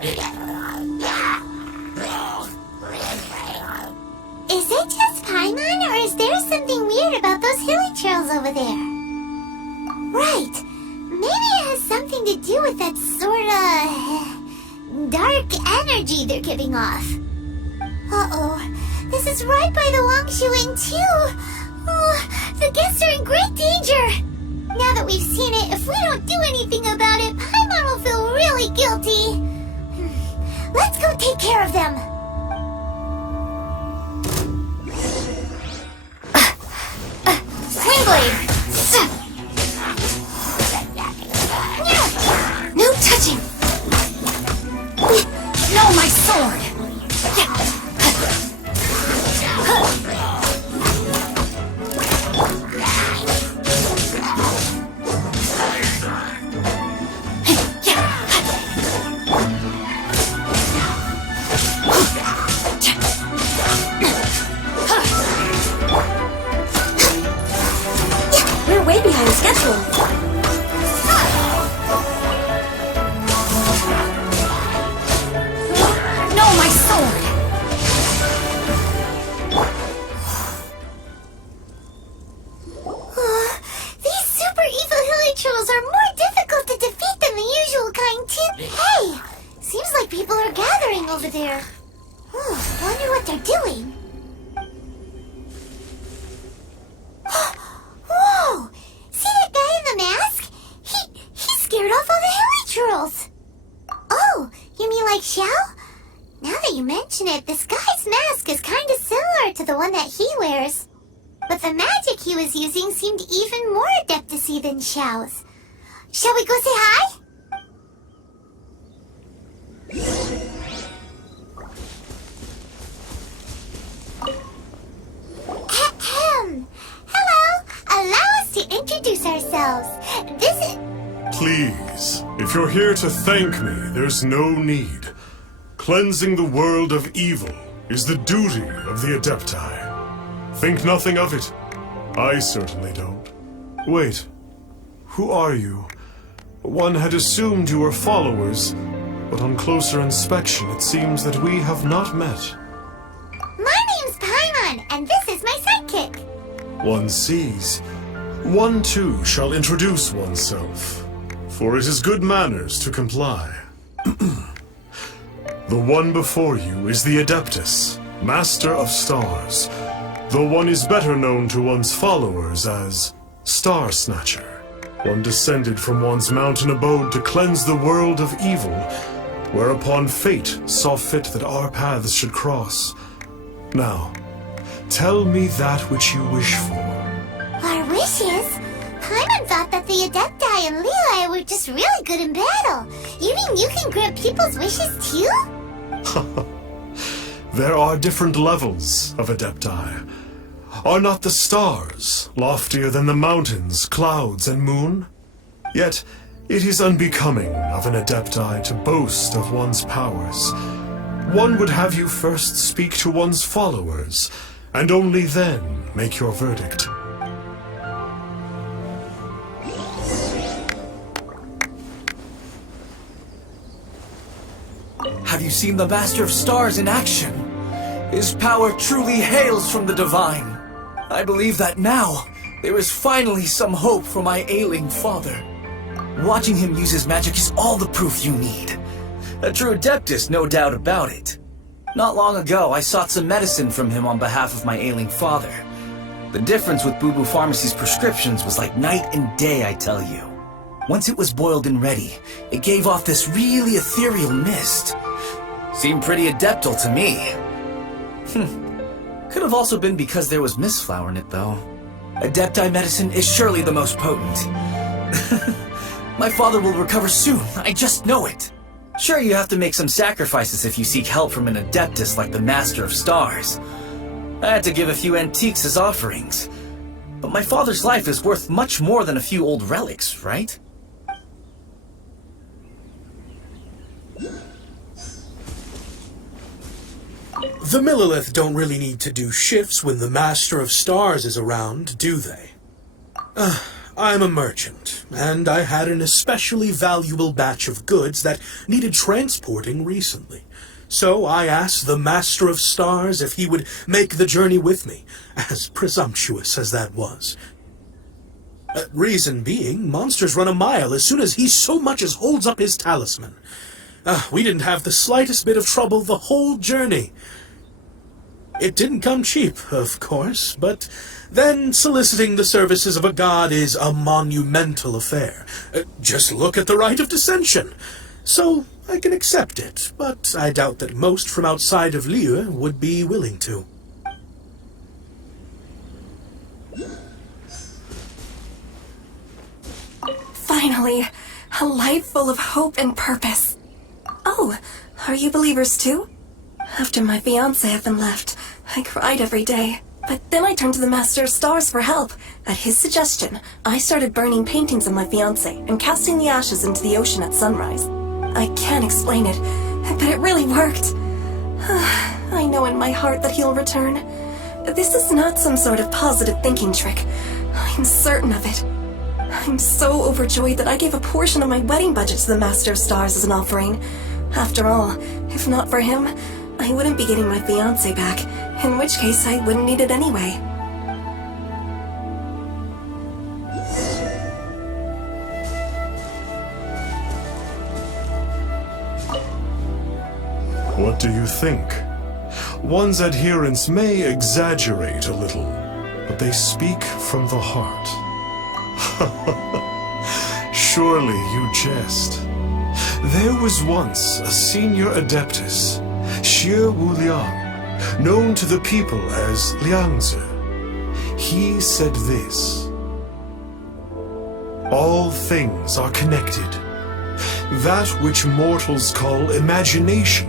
Is it just Paimon, or is there something weird about those hilichurls over there? Right. Maybe it has something to do with that sorta dark energy they're giving off. Uh-oh. This is right by the Wangshu Inn, too. Oh, the guests are in great danger. Now that we've seen it, if we don't do anything about it, Paimon will feel really guilty. Let's go take care of them. Swing blade. No touching. No, my sword. We're way behind schedule. Over there. Wonder what they're doing. Whoa! See that guy in the mask? He scared off all the hilichurls. Oh, you mean like Xiao? Now that you mention it, this guy's mask is kind of similar to the one that he wears. But the magic he was using seemed even more adeptus-y than Xiao's. Shall we go say hi? Hello! Allow us to introduce ourselves. This is... Please, if you're here to thank me, there's no need. Cleansing the world of evil is the duty of the Adepti. Think nothing of it. I certainly don't. Wait, who are you? One had assumed you were followers, but on closer inspection it seems that we have not met. My name's Paimon, and this is my sidekick. One sees. One too shall introduce oneself, for it is good manners to comply. The one before you is the Adeptus, Master of Stars, though one is better known to one's followers as Starsnatcher, one descended from one's mountain abode to cleanse the world of evil, whereupon fate saw fit that our paths should cross. Now, tell me that which you wish for. Our wishes? Paimon thought that the Adepti and Liyue were just really good in battle. You mean you can grant people's wishes too? There are different levels of Adepti. Are not the stars loftier than the mountains, clouds, and moon? Yet, it is unbecoming of an Adepti to boast of one's powers. One would have you first speak to one's followers, and only then make your verdict. Have you seen the Master of Stars in action? His power truly hails from the divine. I believe that now, there is finally some hope for my ailing father. Watching him use his magic is all the proof you need. A true adeptus, no doubt about it. Not long ago, I sought some medicine from him on behalf of my ailing father. The difference with Boo Boo Pharmacy's prescriptions was like night and day, I tell you. Once it was boiled and ready, it gave off this really ethereal mist. Seemed pretty adeptal to me. Could have also been because there was mistflower in it, though. Adepti medicine is surely the most potent. My father will recover soon, I just know it. Sure, you have to make some sacrifices if you seek help from an adeptus like the Master of Stars. I had to give a few antiques as offerings. But my father's life is worth much more than a few old relics, right? The Millilith don't really need to do shifts when the Master of Stars is around, do they? I'm a merchant, and I had an especially valuable batch of goods that needed transporting recently. So I asked the Master of Stars if he would make the journey with me, as presumptuous as that was. Reason being, monsters run a mile as soon as he so much as holds up his talisman. We didn't have the slightest bit of trouble the whole journey. It didn't come cheap, of course, but then soliciting the services of a god is a monumental affair. Just look at the Rite of Dissension. So I can accept it, but I doubt that most from outside of Liyue would be willing to. Finally, a life full of hope and purpose. Oh, are you believers too? After my fiancé had been left, I cried every day. But then I turned to the Master of Stars for help. At his suggestion, I started burning paintings of my fiancé and casting the ashes into the ocean at sunrise. I can't explain it, but it really worked. I know in my heart that he'll return. This is not some sort of positive thinking trick. I'm certain of it. I'm so overjoyed that I gave a portion of my wedding budget to the Master of Stars as an offering. After all, if not for him, I wouldn't be getting my fiancé back, in which case I wouldn't need it anyway. What do you think? One's adherents may exaggerate a little, but they speak from the heart. Surely you jest. There was once a senior adeptus, Xie Wuliang, known to the people as Liangzi. He said this: all things are connected. That which mortals call imagination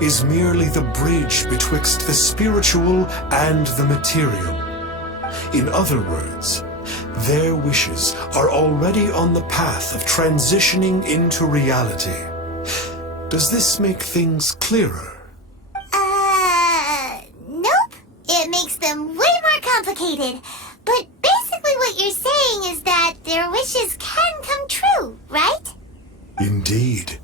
is merely the bridge betwixt the spiritual and the material. In other words, their wishes are already on the path of transitioning into reality. Does this make things clearer? Nope. It makes them way more complicated. But basically what you're saying is that their wishes can come true, right? Indeed.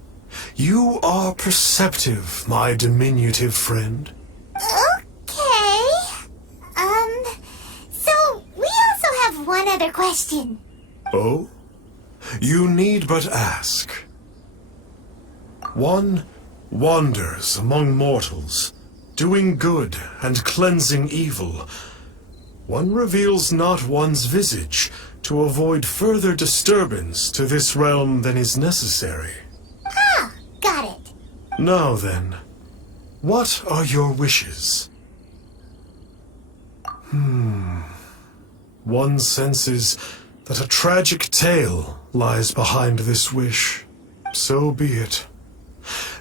You are perceptive, my diminutive friend. Okay. So we also have one other question. Oh? You need but ask. One wanders among mortals, doing good and cleansing evil. One reveals not one's visage to avoid further disturbance to this realm than is necessary. Ah, got it. Now then, what are your wishes? One senses that a tragic tale lies behind this wish. So be it.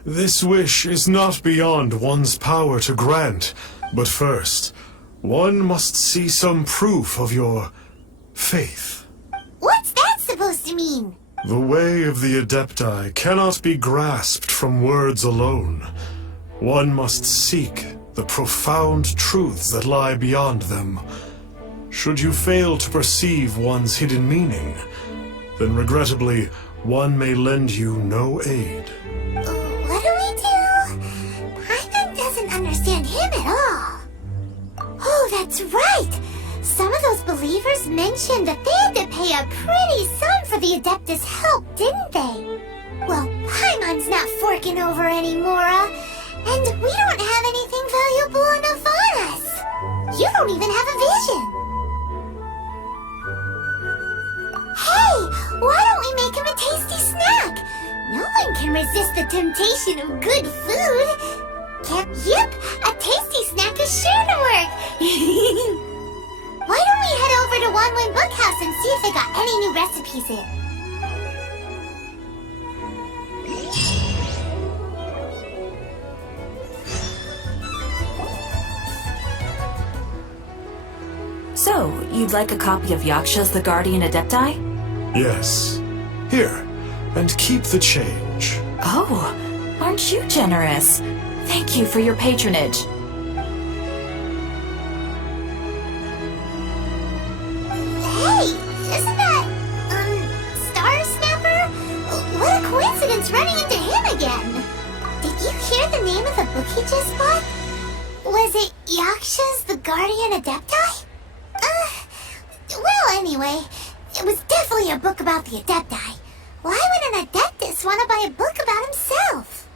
This wish is not beyond one's power to grant, but first, one must see some proof of your faith. What's that supposed to mean? The way of the adepti cannot be grasped from words alone. One must seek the profound truths that lie beyond them. Should you fail to perceive one's hidden meaning, then regrettably, one may lend you no aid. What do we do? Paimon doesn't understand him at all. Oh, that's right! Some of those believers mentioned that they had to pay a pretty sum for the adeptus' help, didn't they? Well, Paimon's not forking over anymore, and we don't have anything valuable enough on us. You don't even have a vision. Hey, why don't we make him a tasty snack? No one can resist the temptation of good food. Yep, a tasty snack is sure to work. Why don't we head over to One Wind Bookhouse and see if they got any new recipes in? So, you'd like a copy of Yaksha's The Guardian Adepti? Yes. Here, and keep the change. Oh, aren't you generous? Thank you for your patronage. Hey, isn't that name of the book he just bought? Was it Yaksha's The Guardian Adepti? Well, anyway, it was definitely a book about the Adepti. Why would an adeptus want to buy a book about himself?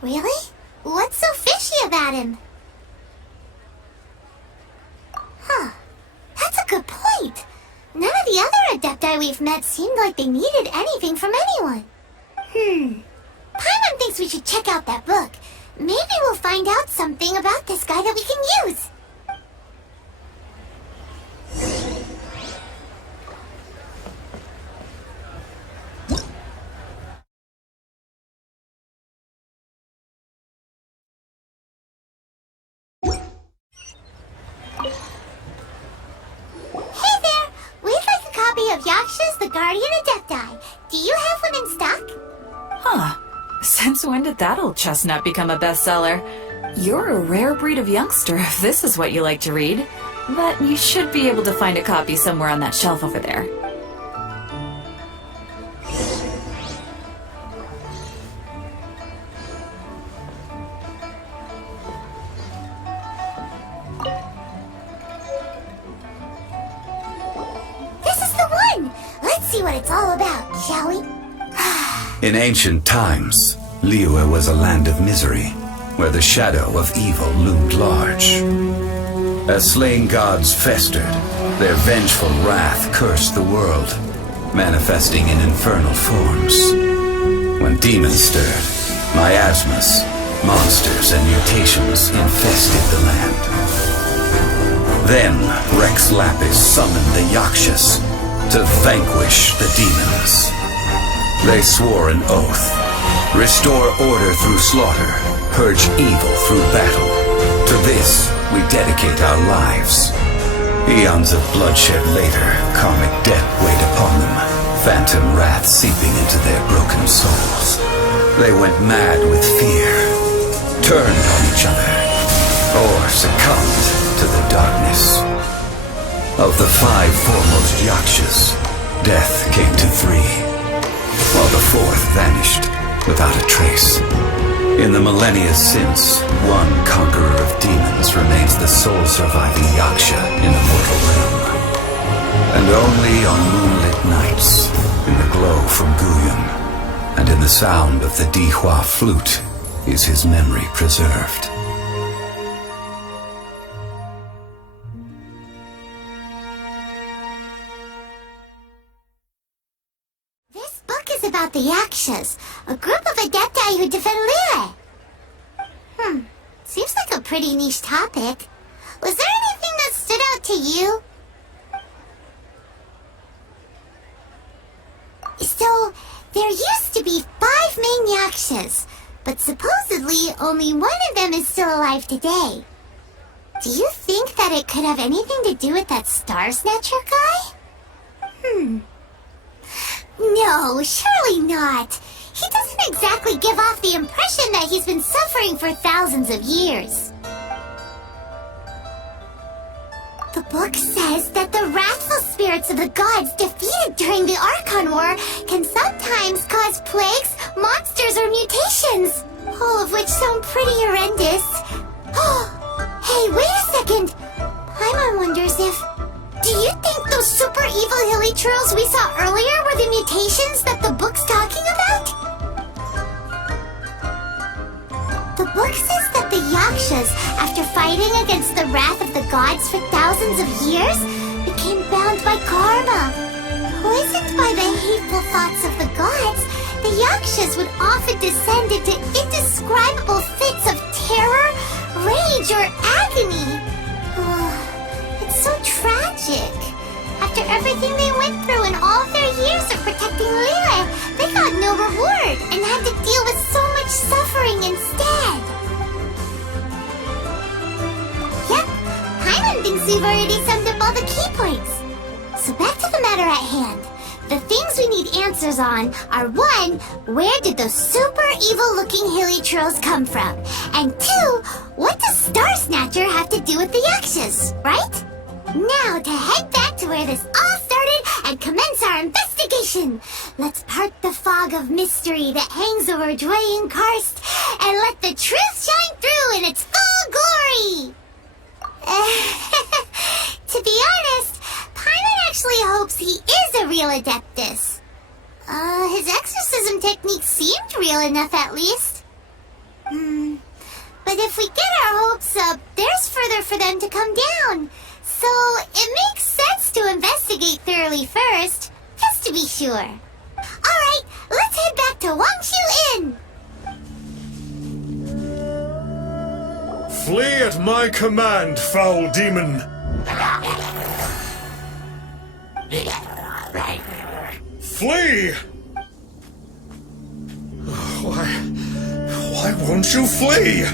Really? What's so fishy about him? Huh. That's a good point. None of the other adepti we've met seemed like they needed anything from anyone. Paimon thinks we should check out that book. Maybe we'll find out something about this guy that we can use. Hey there! We'd like a copy of Yaksha's The Guardian Adepti. Do you have one in stock? Huh. Since when did that old chestnut become a bestseller? You're a rare breed of youngster if this is what you like to read. But you should be able to find a copy somewhere on that shelf over there. This is the one! Let's see what it's all about, shall we? In ancient times, Liyue was a land of misery, where the shadow of evil loomed large. As slain gods festered, their vengeful wrath cursed the world, manifesting in infernal forms. When demons stirred, miasmas, monsters, and mutations infested the land. Then Rex Lapis summoned the Yakshas to vanquish the demons. They swore an oath: restore order through slaughter, purge evil through battle. To this we dedicate our lives. Eons of bloodshed later, karmic debt weighed upon them, phantom wrath seeping into their broken souls. They went mad with fear, turned on each other, or succumbed to the darkness. Of the 5 foremost Yakshas, death came to 3, while the 4th vanished without a trace. In the millennia since, one conqueror of demons remains the sole surviving Yaksha in the mortal realm. And only on moonlit nights, in the glow from Guyon, and in the sound of the Dihua flute, is his memory preserved. This book is about the Yakshas, a group of adepti who defend Liyue. Seems like a pretty niche topic. Was there anything that stood out to you? So, there used to be 5 main Yakshas, but supposedly only one of them is still alive today. Do you think that it could have anything to do with that Starsnatcher guy? No, surely not. He doesn't exactly give off the impression that he's been suffering for thousands of years. The book says that the wrathful spirits of the gods defeated during the Archon War can sometimes cause plagues, monsters, or mutations, all of which sound pretty horrendous. Hey, wait a second! Paimon wonders if... Do you think those super evil hilichurls we saw earlier were the mutations that the book's talking about? The book says that the Yakshas, after fighting against the wrath of the gods for thousands of years, became bound by karma. Poisoned by the hateful thoughts of the gods, the Yakshas would often descend into indescribable fits of terror, rage, or agony. It's so tragic. After everything they went through and all their years of protecting Liyue, they got no reward and had to deal with so much suffering instead. Yep, Paimon thinks we've already summed up all the key points. So back to the matter at hand. The things we need answers on are 1, where did those super evil-looking hilichurls come from? And 2, what does Starsnatcher have to do with the Yakshas, right? Now to head back to where this all started and commence our investigation. Let's part the fog of mystery that hangs over Dwayne Karst, and let the truth shine through in its full glory! To be honest, Paimon actually hopes he is a real adeptus. His exorcism technique seemed real enough at least. But if we get our hopes up, there's further for them to come down. So it makes sense to investigate thoroughly first, just to be sure. Alright, let's head back to Wangshu Inn! Flee at my command, foul demon! Flee! Why won't you flee?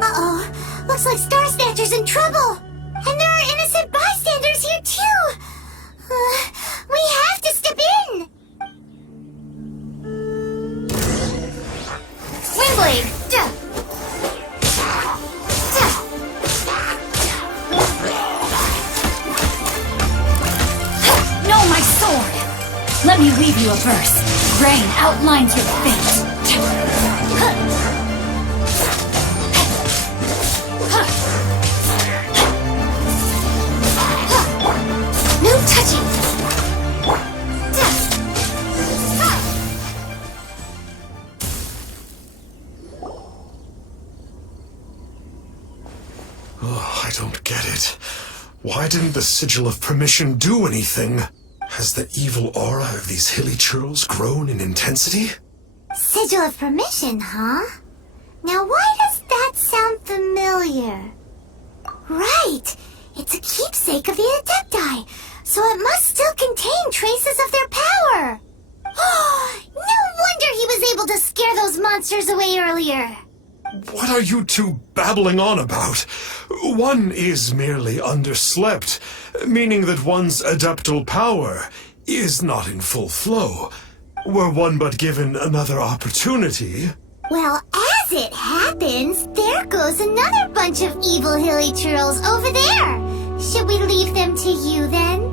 Uh-oh, looks like Starsnatcher's in trouble! And there are innocent bystanders here too! We have to step in! Swingblade! No, my sword! Let me leave you a verse. Rain outlines your fate. No touching! Oh, I don't get it. Why didn't the Sigil of Permission do anything? Has the evil aura of these hilichurls grown in intensity? Sigil of Permission, huh? Now why does that sound familiar? Right! It's a keepsake of the Adepti, so it must still contain traces of their power! No wonder he was able to scare those monsters away earlier! What are you two babbling on about? One is merely underslept, meaning that one's adeptal power is not in full flow. Were one but given another opportunity... Well, as it happens, there goes another bunch of evil hilichurls over there! Should we leave them to you, then?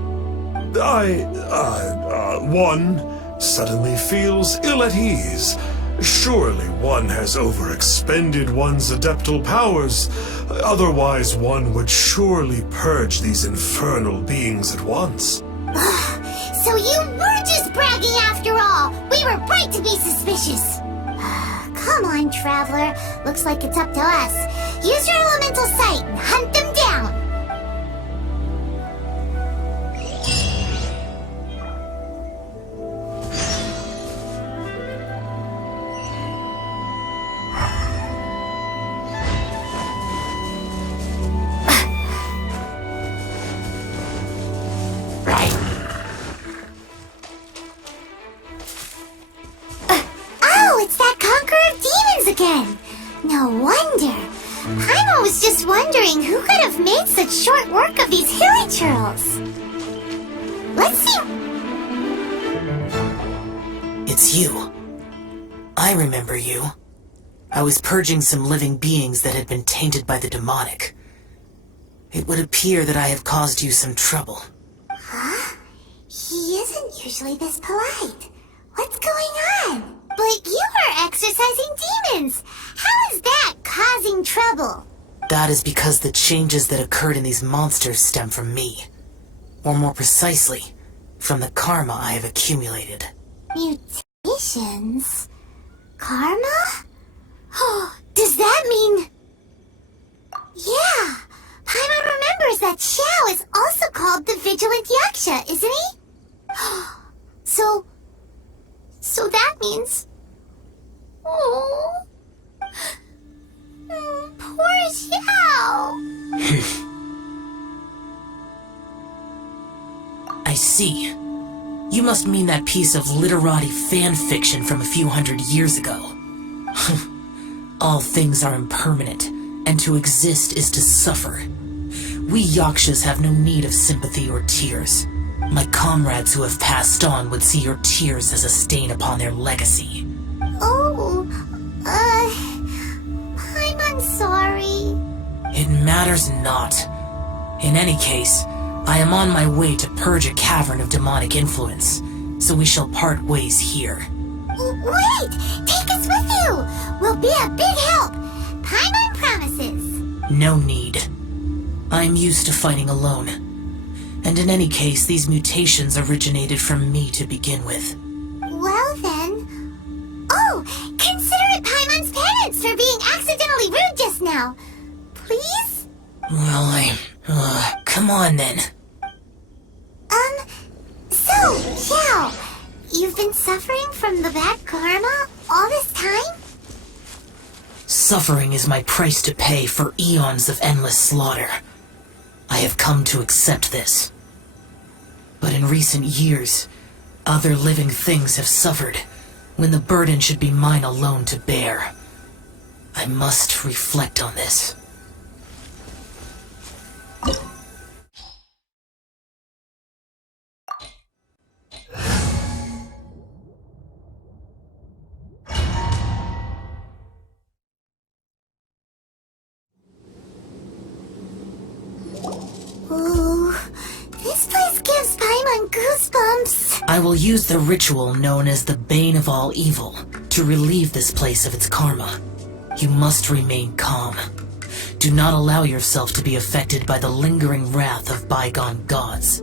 One suddenly feels ill at ease. Surely one has overexpended one's adeptal powers. Otherwise, one would surely purge these infernal beings at once. So you were just bragging after all! We were right to be suspicious! Come on, Traveler. Looks like it's up to us. Use your elemental sight and hunt them down! Again. No wonder. Paimon was just wondering who could have made such short work of these hilichurls. Let's see. It's you. I remember you. I was purging some living beings that had been tainted by the demonic. It would appear that I have caused you some trouble. Huh? He isn't usually this polite. What's going on? But you are exorcising demons! How is that causing trouble? That is because the changes that occurred in these monsters stem from me. Or more precisely, from the karma I have accumulated. Mutations? Karma? Oh, does that mean... Yeah! Paimon remembers that Xiao is also called the Vigilant Yaksha, isn't he? So that means... Oh... Poor Xiao! I see. You must mean that piece of literati fan fiction from a few hundred years ago. All things are impermanent, and to exist is to suffer. We Yakshas have no need of sympathy or tears. My comrades who have passed on would see your tears as a stain upon their legacy. Oh, I'm sorry. It matters not. In any case, I am on my way to purge a cavern of demonic influence, so we shall part ways here. Wait! Take us with a big help. Paimon promises. No need. I'm used to fighting alone. And in any case, these mutations originated from me to begin with. Well then... Oh! Consider it Paimon's penance for being accidentally rude just now. Please? Well, come on then. So, Xiao, you've been suffering from the bad karma all this time? Suffering is my price to pay for eons of endless slaughter. I have come to accept this. But in recent years, other living things have suffered, when the burden should be mine alone to bear. I must reflect on this. Ooh, this place gives Paimon goosebumps. I will use the ritual known as the Bane of All Evil to relieve this place of its karma. You must remain calm. Do not allow yourself to be affected by the lingering wrath of bygone gods.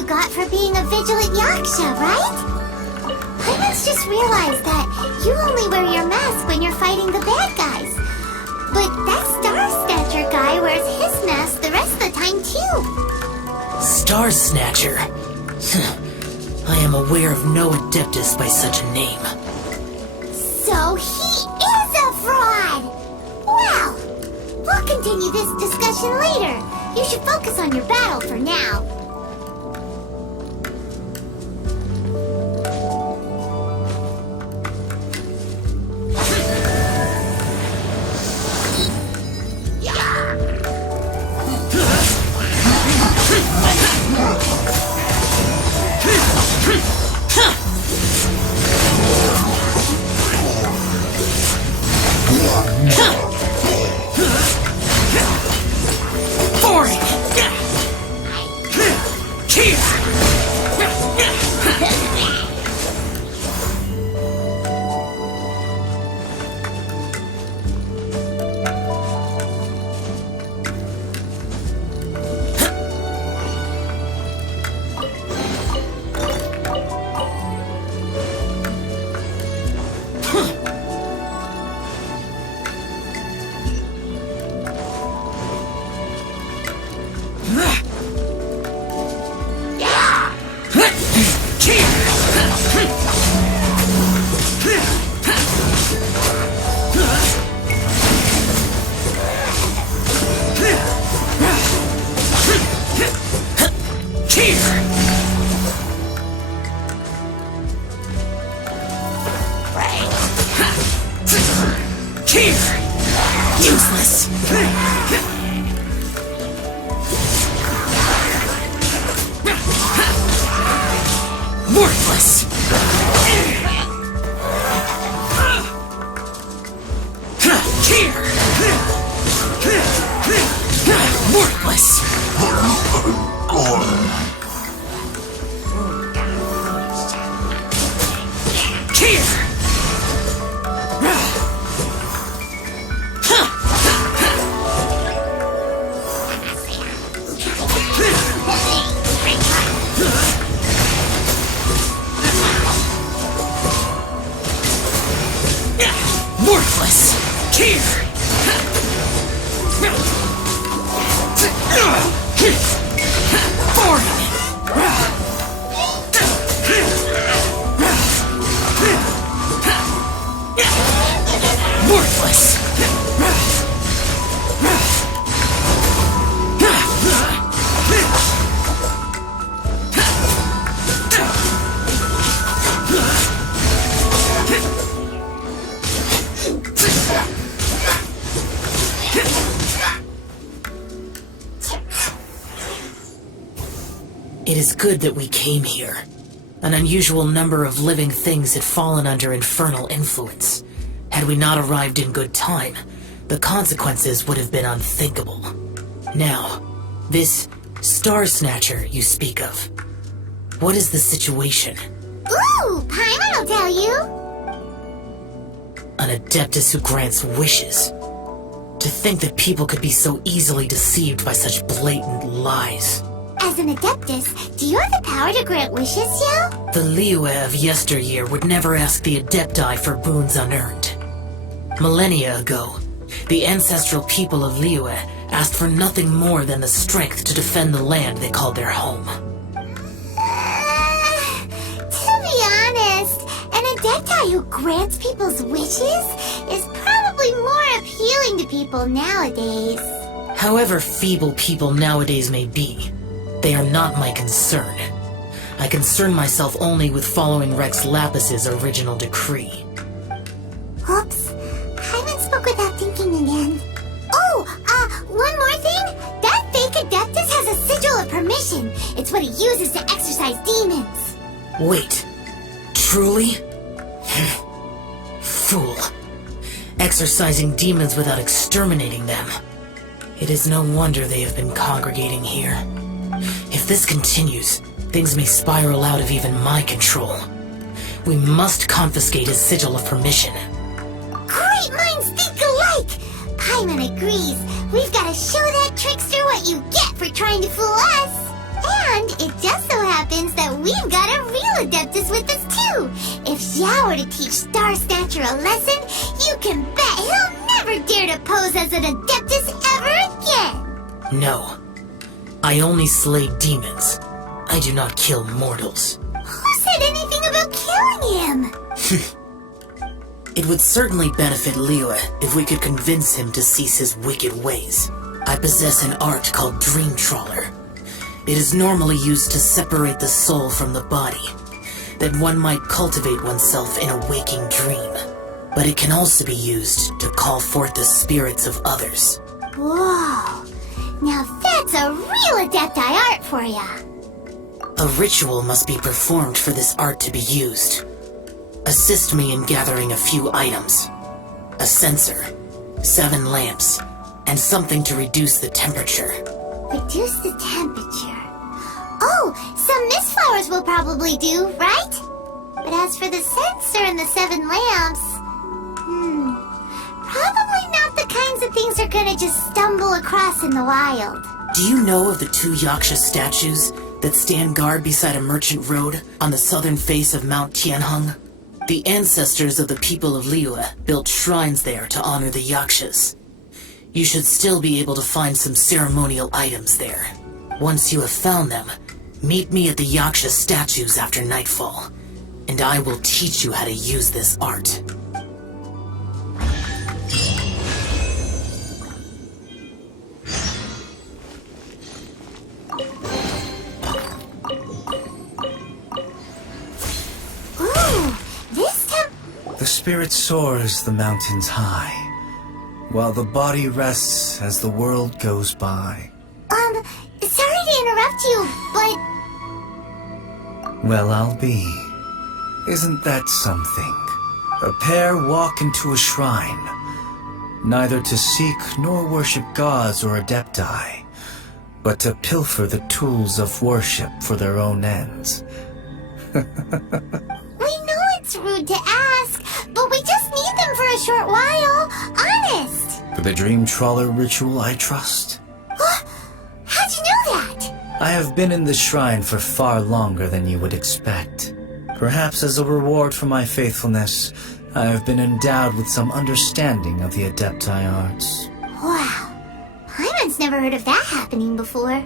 you got for being a Vigilant Yaksha, right? I must just realize that you only wear your mask when you're fighting the bad guys. But that Starsnatcher guy wears his mask the rest of the time, too. Starsnatcher? I am aware of no adeptus by such a name. So he is a fraud! Well, we'll continue this discussion later. You should focus on your battle for now. good that we came here. An unusual number of living things had fallen under infernal influence. Had we not arrived in good time, the consequences would have been unthinkable. Now, this Starsnatcher you speak of, what is the situation? Ooh, Paimon will tell you. An adeptus who grants wishes. To think that people could be so easily deceived by such blatant lies. As an adeptus, do you have the power to grant wishes, Xiao? The Liyue of yesteryear would never ask the adepti for boons unearned. Millennia ago, the ancestral people of Liyue asked for nothing more than the strength to defend the land they called their home. To be honest, an adepti who grants people's wishes is probably more appealing to people nowadays. However feeble people nowadays may be, they are not my concern. I concern myself only with following Rex Lapis's original decree. Oops, Paimon spoke without thinking again. Oh, one more thing. That fake adeptus has a sigil of permission. It's what he uses to exorcise demons. Wait, truly? Fool. Exorcising demons without exterminating them. It is no wonder they have been congregating here. If this continues, things may spiral out of even my control. We must confiscate his sigil of permission. Great minds think alike! Paimon agrees. We've got to show that trickster what you get for trying to fool us. And it just so happens that we've got a real adeptus with us too. If Xiao were to teach Starsnatcher a lesson, you can bet he'll never dare to pose as an adeptus ever again. No. I only slay demons. I do not kill mortals. Who said anything about killing him? It would certainly benefit Liyue if we could convince him to cease his wicked ways. I possess an art called Dream Trawler. It is normally used to separate the soul from the body, that one might cultivate oneself in a waking dream. But it can also be used to call forth the spirits of others. Whoa, now that's a real adepti art for ya. A ritual must be performed for this art to be used. Assist me in gathering a few items. A censer, 7 lamps, and something to reduce the temperature. Reduce the temperature. Oh, some mist flowers will probably do, right? But as for the censer and the 7 lamps, probably not the kinds of things they're gonna just stumble across in the wild. Do you know of the 2 Yaksha statues that stand guard beside a merchant road on the southern face of Mount Tianheng? The ancestors of the people of Liyue built shrines there to honor the Yakshas. You should still be able to find some ceremonial items there. Once you have found them, meet me at the Yaksha statues after nightfall, and I will teach you how to use this art. Ooh, this The spirit soars the mountains high, while the body rests as the world goes by. Sorry to interrupt you, but... Well, I'll be. Isn't that something? A pair walk into a shrine, neither to seek nor worship gods or adepti, but to pilfer the tools of worship for their own ends. We know it's rude to ask, but we just need them for a short while. Honest. For the Dream Trawler ritual, I trust. How'd you know that? I have been in the shrine for far longer than you would expect. Perhaps as a reward for my faithfulness, I have been endowed with some understanding of the adepti arts. Wow. Paimon's never heard of that happening before.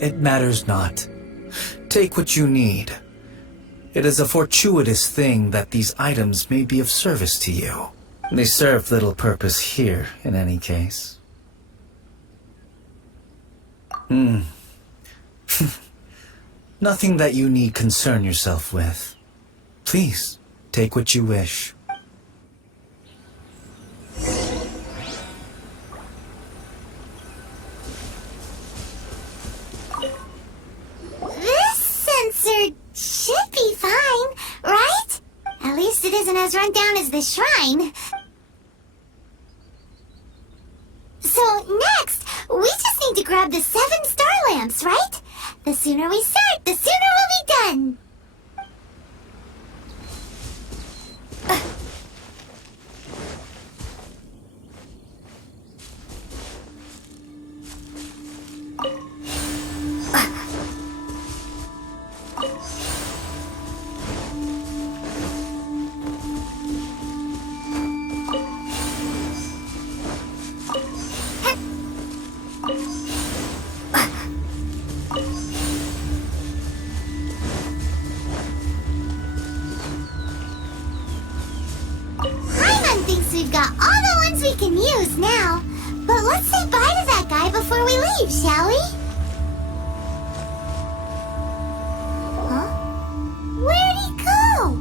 It matters not. Take what you need. It is a fortuitous thing that these items may be of service to you. They serve little purpose here, in any case. Nothing that you need concern yourself with. Please, take what you wish. isn't as run down as the shrine. So next, we just need to grab the 7 star lamps, right? The sooner we start, the sooner we'll be done. Paimon thinks we've got all the ones we can use now. But let's say bye to that guy before we leave, shall we? Huh? Where'd he go?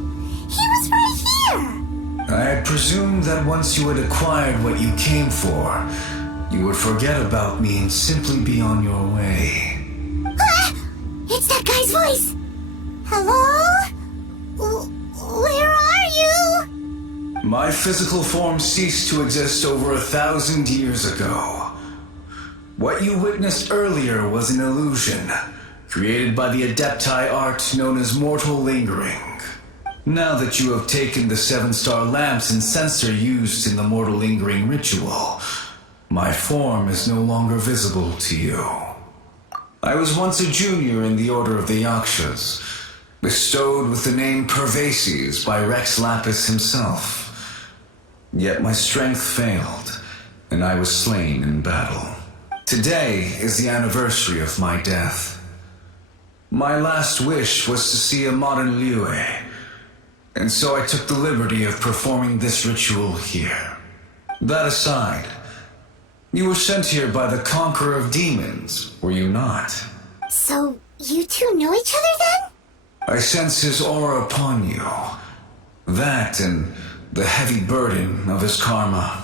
He was right here. I presumed that once you had acquired what you came for, you would forget about me and simply be on your way. Ah! It's that guy's voice. Hello? Where are you? My physical form ceased to exist over 1,000 years ago. What you witnessed earlier was an illusion, created by the adepti art known as mortal lingering. Now that you have taken the 7-star lamps and censer used in the mortal lingering ritual, my form is no longer visible to you. I was once a junior in the Order of the Yakshas, bestowed with the name Pervases by Rex Lapis himself. Yet my strength failed, and I was slain in battle. Today is the anniversary of my death. My last wish was to see a modern Liyue, and so I took the liberty of performing this ritual here. That aside, you were sent here by the Conqueror of Demons, were you not? So, you two know each other then? I sense his aura upon you. That and the heavy burden of his karma.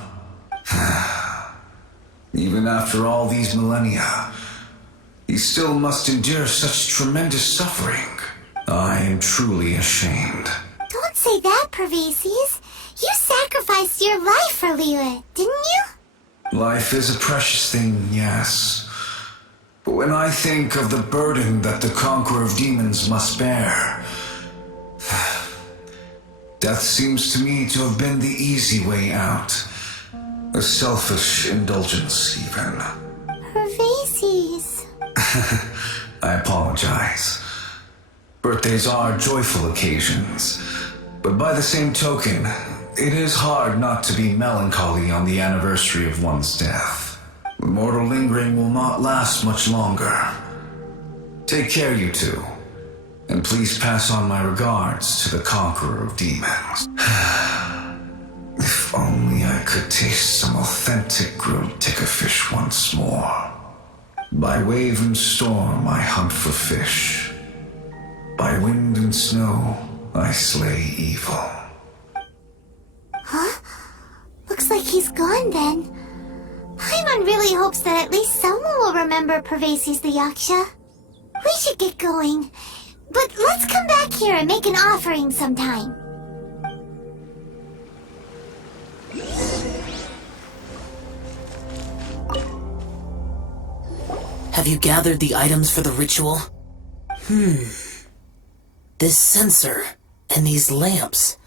Even after all these millennia, he still must endure such tremendous suffering. I am truly ashamed. Don't say that, Pervases. You sacrificed your life for Liyue, didn't you? Life is a precious thing, yes. But when I think of the burden that the Conqueror of Demons must bear, death seems to me to have been the easy way out. A selfish indulgence, even. Pervases. I apologize. Birthdays are joyful occasions, but by the same token, it is hard not to be melancholy on the anniversary of one's death. The mortal lingering will not last much longer. Take care, you two, and please pass on my regards to the Conqueror of Demons. If only I could taste some authentic grilled tickerfish once more. By wave and storm I hunt for fish. By wind and snow I slay evil. Huh? Looks like he's gone then. Paimon really hopes that at least someone will remember Pervases the Yaksha. We should get going. But let's come back here and make an offering sometime. Have you gathered the items for the ritual? This censer and these lamps.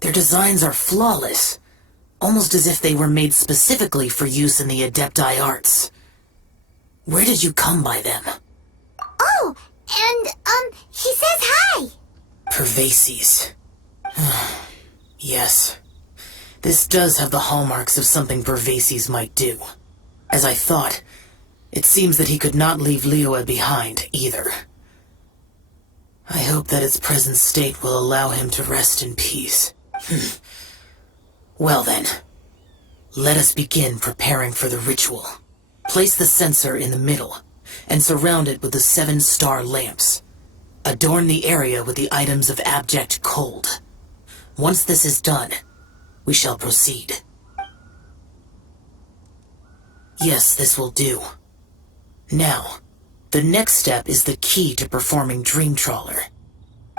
Their designs are flawless, almost as if they were made specifically for use in the adepti arts. Where did you come by them? Oh, and, he says hi! Pervases. Yes. This does have the hallmarks of something Pervases might do. As I thought, it seems that he could not leave Liyue behind, either. I hope that its present state will allow him to rest in peace. Well then, let us begin preparing for the ritual. Place the censer in the middle, and surround it with the 7-star lamps. Adorn the area with the items of abject cold. Once this is done, we shall proceed. Yes, this will do. Now, the next step is the key to performing Dream Trawler.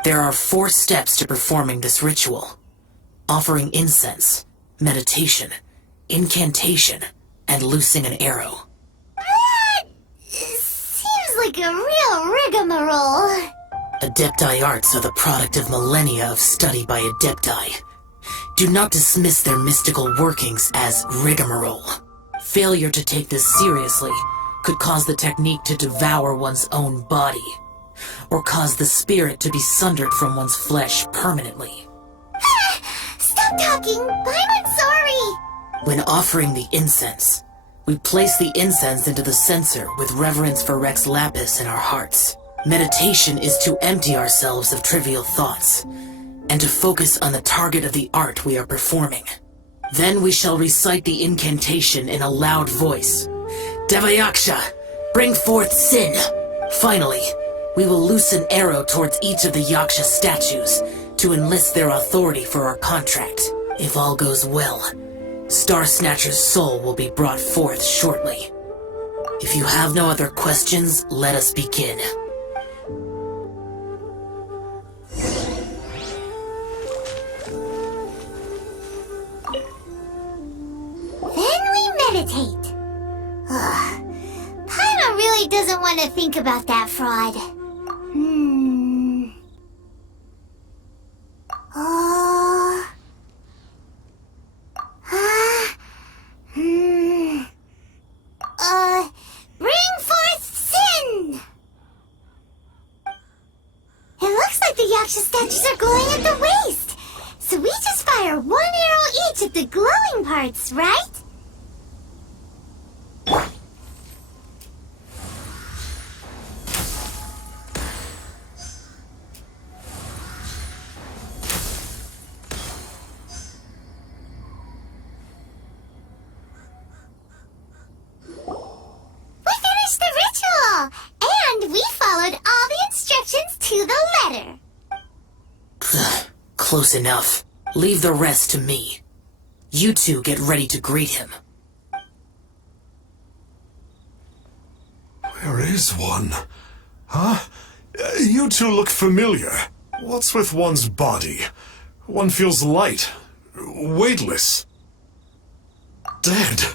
There are 4 steps to performing this ritual. offering incense, meditation, incantation, and loosing an arrow. That seems like a real rigmarole. Adepti arts are the product of millennia of study by Adepti. Do not dismiss their mystical workings as rigmarole. Failure to take this seriously could cause the technique to devour one's own body, or cause the spirit to be sundered from one's flesh permanently. Stop talking! I'm sorry! When offering the incense, we place the incense into the censer with reverence for Rex Lapis in our hearts. Meditation is to empty ourselves of trivial thoughts, and to focus on the target of the art we are performing. Then we shall recite the incantation in a loud voice. Yaksha, bring forth sin! Finally, we will loose an arrow towards each of the Yaksha statues to enlist their authority for our contract. If all goes well, Starsnatcher's soul will be brought forth shortly. If you have no other questions, let us begin. Then we meditate. Ugh. Paimon really doesn't want to think about that fraud. Bring forth sin! It looks like the Yaksha statues are glowing at the waist. So we just fire one arrow each at the glowing parts, right? And we followed all the instructions to the letter. Close enough. Leave the rest to me. You two get ready to greet him. Where is one? Huh? You two look familiar. What's with one's body? One feels light, weightless. Dead.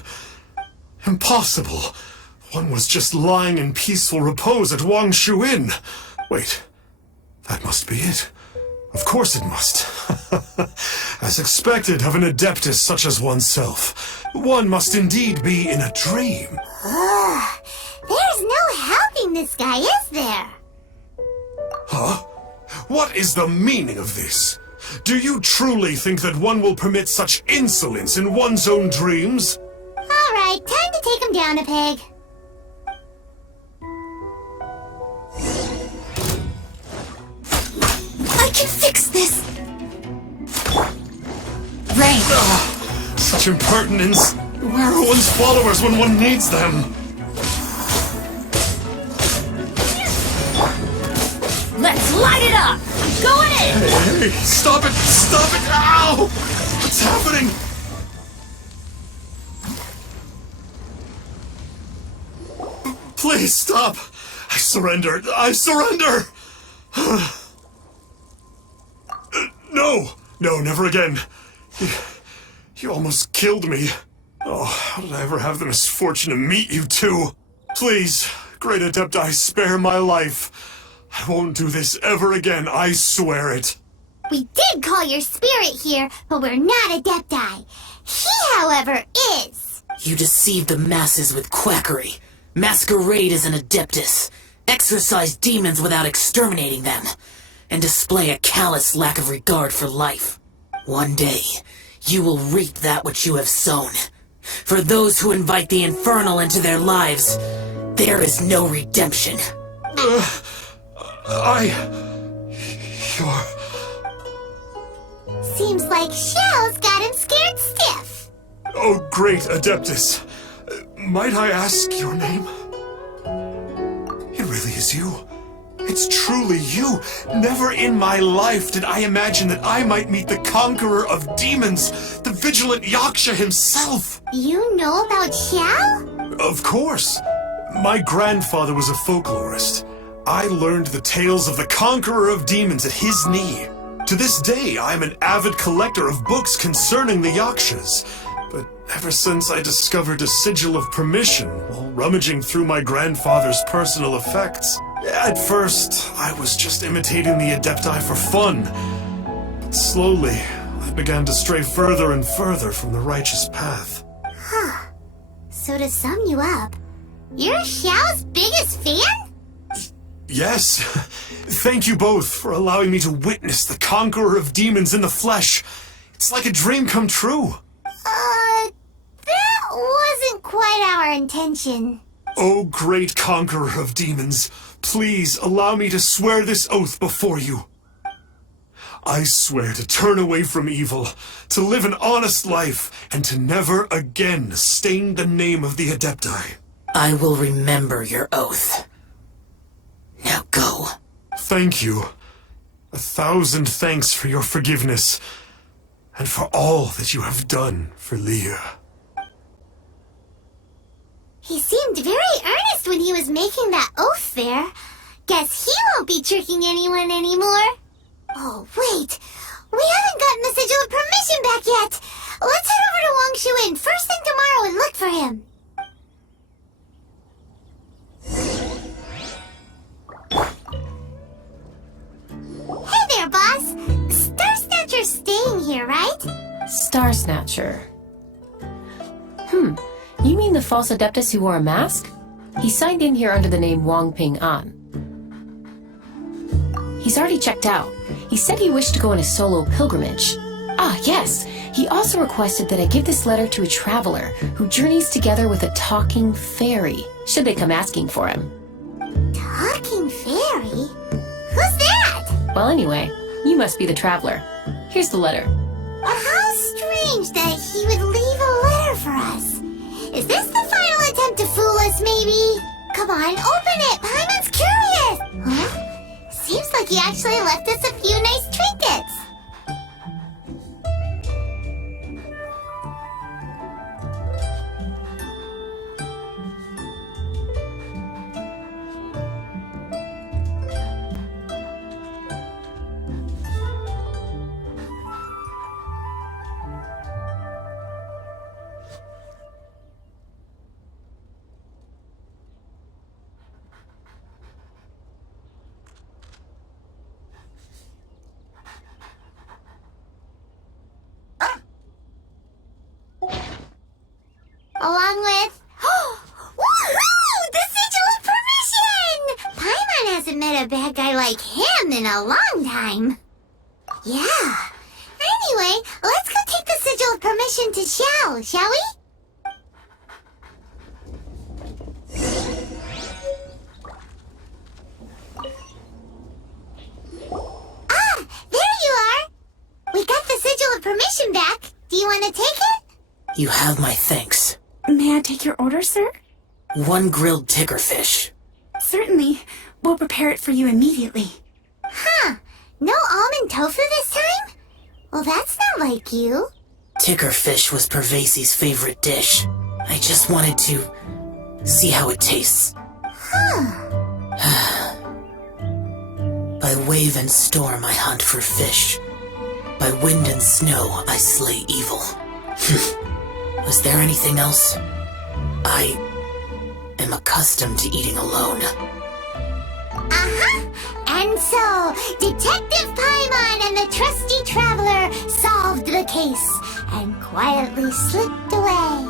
Impossible. One was just lying in peaceful repose at Wangshu Inn. Wait, that must be it. Of course it must. As expected of an adeptus such as oneself, one must indeed be in a dream. There's no helping this guy, is there? Huh? What is the meaning of this? Do you truly think that one will permit such insolence in one's own dreams? All right, time to take him down a peg. I can fix this! Rain! Such impertinence! Where are one's followers when one needs them? Let's light it up! Going in! Hey, stop it! Stop it! Ow! What's happening? Please stop! I surrender! I surrender! No, never again. You almost killed me. Oh, how did I ever have the misfortune to meet you two? Please, great Adepti, spare my life. I won't do this ever again, I swear it. We did call your spirit here, but we're not Adepti. He, however, is. You deceive the masses with quackery, masquerade as an adeptus, exorcise demons without exterminating them, and display a callous lack of regard for life. One day, you will reap that which you have sown. For those who invite the infernal into their lives, there is no redemption. You're... Seems like Xiao's got him scared stiff. Oh, great Adeptus. Might I ask your name? It really is you. It's truly you. Never in my life did I imagine that I might meet the conqueror of demons, the Vigilant Yaksha himself. You know about Xiao? Of course. My grandfather was a folklorist. I learned the tales of the conqueror of demons at his knee. To this day, I'm an avid collector of books concerning the Yakshas. But ever since I discovered a sigil of permission while rummaging through my grandfather's personal effects, at first, I was just imitating the adepti for fun. But slowly, I began to stray further and further from the righteous path. Huh. So to sum you up, you're Xiao's biggest fan? Yes. Thank you both for allowing me to witness the conqueror of demons in the flesh. It's like a dream come true. That wasn't quite our intention. O great conqueror of demons, please allow me to swear this oath before you. I swear to turn away from evil, to live an honest life, and to never again stain the name of the Adepti. I will remember your oath. Now go. Thank you. 1,000 thanks for your forgiveness, and for all that you have done for Liyue. He seemed very earnest when he was making that oath there. Guess he won't be tricking anyone anymore. Oh, wait. We haven't gotten the sigil of permission back yet. Let's head over to Wangshu Inn first thing tomorrow and look for him. Hey there, boss. Starsnatcher's staying here, right? Starsnatcher. You mean the false adeptus who wore a mask? He signed in here under the name Wang Ping An. He's already checked out. He said he wished to go on a solo pilgrimage. Ah, yes! He also requested that I give this letter to a traveler who journeys together with a talking fairy, should they come asking for him. Talking fairy? Who's that? Well, anyway, you must be the traveler. Here's the letter. How strange that he would leave a letter for us. Is this the final attempt to fool us, maybe? Come on, open it! Paimon's curious! Huh? Seems like he actually left us a few nice trinkets. Along with... Woohoo! The sigil of permission! Paimon hasn't met a bad guy like him in a long time. Yeah. Anyway, let's go take the sigil of permission to Xiao, shall we? Ah, there you are! We got the sigil of permission back. Do you want to take it? You have my thanks. May I take your order, sir? 1 grilled tickerfish. Certainly. We'll prepare it for you immediately. Huh. No almond tofu this time? Well, that's not like you. Tickerfish was Pervasi's favorite dish. I just wanted to see how it tastes. Huh. By wave and storm I hunt for fish. By wind and snow I slay evil. Was there anything else? I am accustomed to eating alone. Uh-huh. And so, Detective Paimon and the trusty traveler solved the case and quietly slipped away.